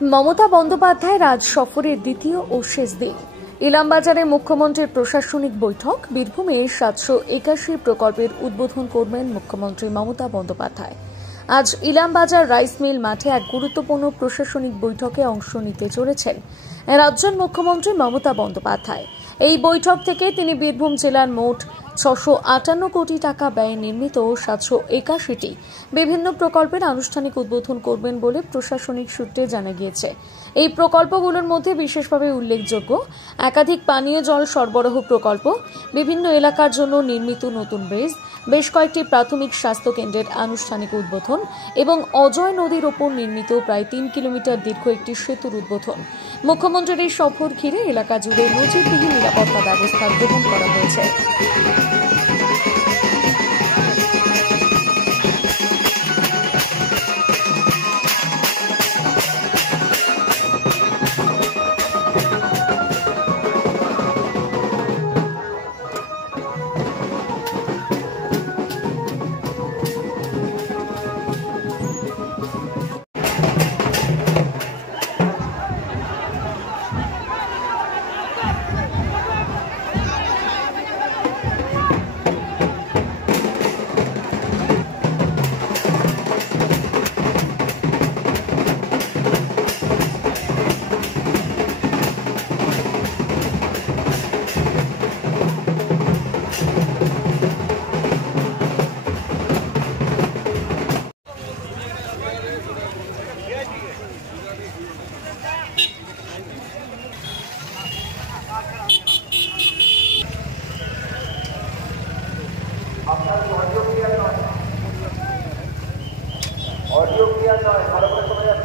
মমতা বন্দ্যোপাধ্যায়ের আজ সফরের দ্বিতীয় ও শেষ দিন। ইলামবাজারে মুখ্যমন্ত্রীর প্রশাসনিক বৈঠক। বীরভূমে 781 প্রকল্পের উদ্বোধন করবেন মুখ্যমন্ত্রী মমতা বন্দ্যোপাধ্যায়। আজ ইলামবাজার রাইস মিল মাঠে এক গুরুত্বপূর্ণ প্রশাসনিক বৈঠকে অংশ নিতে চলেছেন রাজ্যের মুখ্যমন্ত্রী মমতা বন্দ্যোপাধ্যায়। এই বৈঠক থেকে তিনি বীরভূম জেলার মোট 658 কোটি টাকা ব্যয়ে নির্মিত 781টি বিভিন্ন প্রকল্পের আনুষ্ঠানিক উদ্বোধন করবেন বলে প্রশাসনিক সূত্রে জানা গিয়েছে। এই প্রকল্পগুলোর মধ্যে বিশেষভাবে উল্লেখযোগ্য একাধিক পানীয় জল সরবরাহ প্রকল্প, বিভিন্ন এলাকার জন্য নির্মিত নতুন ব্রিজ, বেশ কয়েকটি প্রাথমিক স্বাস্থ্য কেন্দ্রের আনুষ্ঠানিক উদ্বোধন এবং অজয় নদীর ওপর নির্মিত প্রায় 3 কিলোমিটার দীর্ঘ একটি সেতুর উদ্বোধন। মুখ্যমন্ত্রীর এই সফর ঘিরে এলাকা জুড়ে নজিরবিহীন নিরাপত্তা ব্যবস্থা গ্রহণ করা হয়েছে। ऑडियो क्लियर नॉइज, भालो करे शোনা যাচ্ছে।